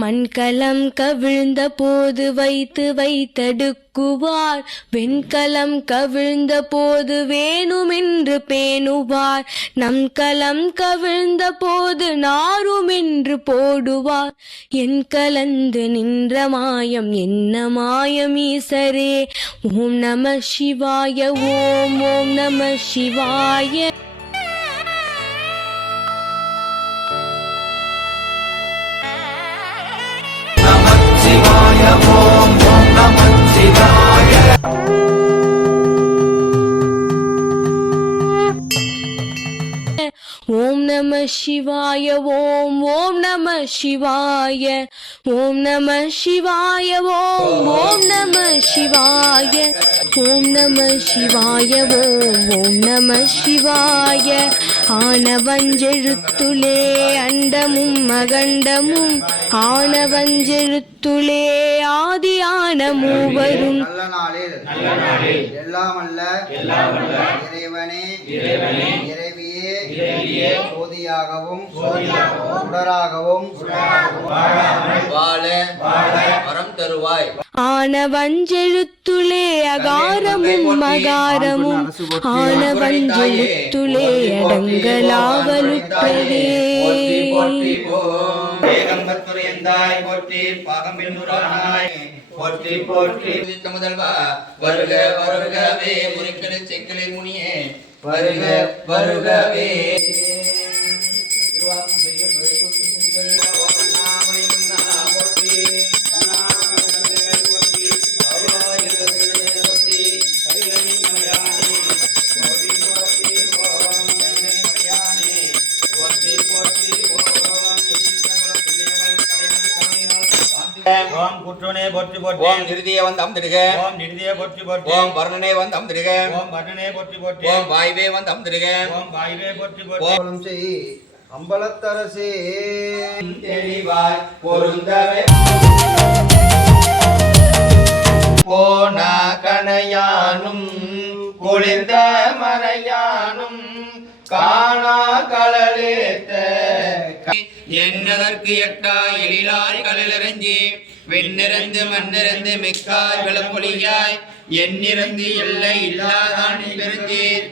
மண்கலம் கவிழ்ந்த போது வைத்து வைத்தடுக்குவார், வெண்கலம் கவிழ்ந்த போது வேணுமென்று பேணுவார், நம் கலம் கவிழ்ந்த போது நாருமென்று போடுவார். என் கலந்து நின்ற மாயம் என்ன மாயம் ஈசரே. ஓம் நம சிவாய, ஓம் ஓம் நம சிவாய. ஓம் நம சிவாய, ஓம் ஓம் நம சிவாய. ஓம் நம சிவாய, ஓம் ஓம் நம சிவாய. ஓம் நம சிவாய, ஓம் ஓம் நம சிவாய. ஆனவஞ்செழுத்துளே அண்டமும் அகண்டமும், ஆனவஞ்செழுத்துளே ஆதியான மூவரும். நல்ல நாளில் எல்லாம் அல்ல இறைவனே இறைவியே சோதியாகவும் சுடராகவும் வாழ வரம் தருவாய். ஆனவஞ்செழுத்துளே அகாரமும் மகாரமும், ஆனவஞ்செழுத்துளே அடங்கலாவலுற்றதே. போற்றி போற்றி முதல்வா வருக வருகவே, முறிக்கலை செக்கலை முனியே வருக வருகவே. ஓம் குற்றனே போற்றி போற்றி. ஓம் நிருதியே வந்தம் திடுக. ஓம் நிருதியே போற்றி போற்றி. ஓம் வர்ணனே வந்தம் திடுக. ஓம் வர்ணனே போற்றி போற்றி. ஓம் வாய்வே வந்தம் திடுக. ஓம் வாய்வே போற்றி போற்றி. ஓம் செய் அம்பலத்தரசே தெளிவாய் பொருந்தவே. போன கணையானும் குளிர்ந்த மறையானும் காணா களலேத்த என்னதற்கு எட்டா எழிலாய் கடலறிஞ்சி வெண்ணிறந்து மண்ணிறந்து மிக்காய் விளம்பொழியாய் எண்ணிறந்து எல்லை இல்லாதானி பெருந்தீர்.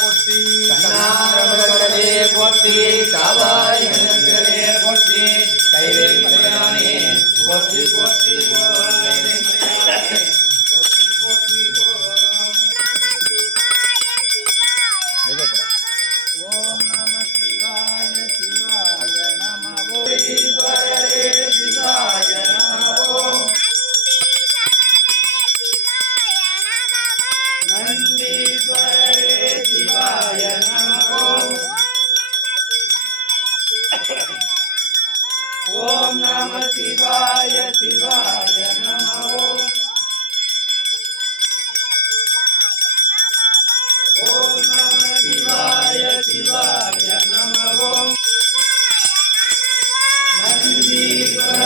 போற்றி கண்ணாரே போற்றி காவாய் கணத்திலே போற்றி கைலை மலையானே போற்றி போற்றி கைலை மலையானே போற்றி போற்றி ஓம் நம சிவாய சிவாய நம ஓம் ஈஸ்வரரே சிவாய நம ஓம் நந்தீஸ்வரரே சிவாய நம ஓம் ஓம் நம சிவாய சிவாய நம ஓம் ஓம் நம சிவாய சிவாய நம ஓம் நந்தீஸ்வரரே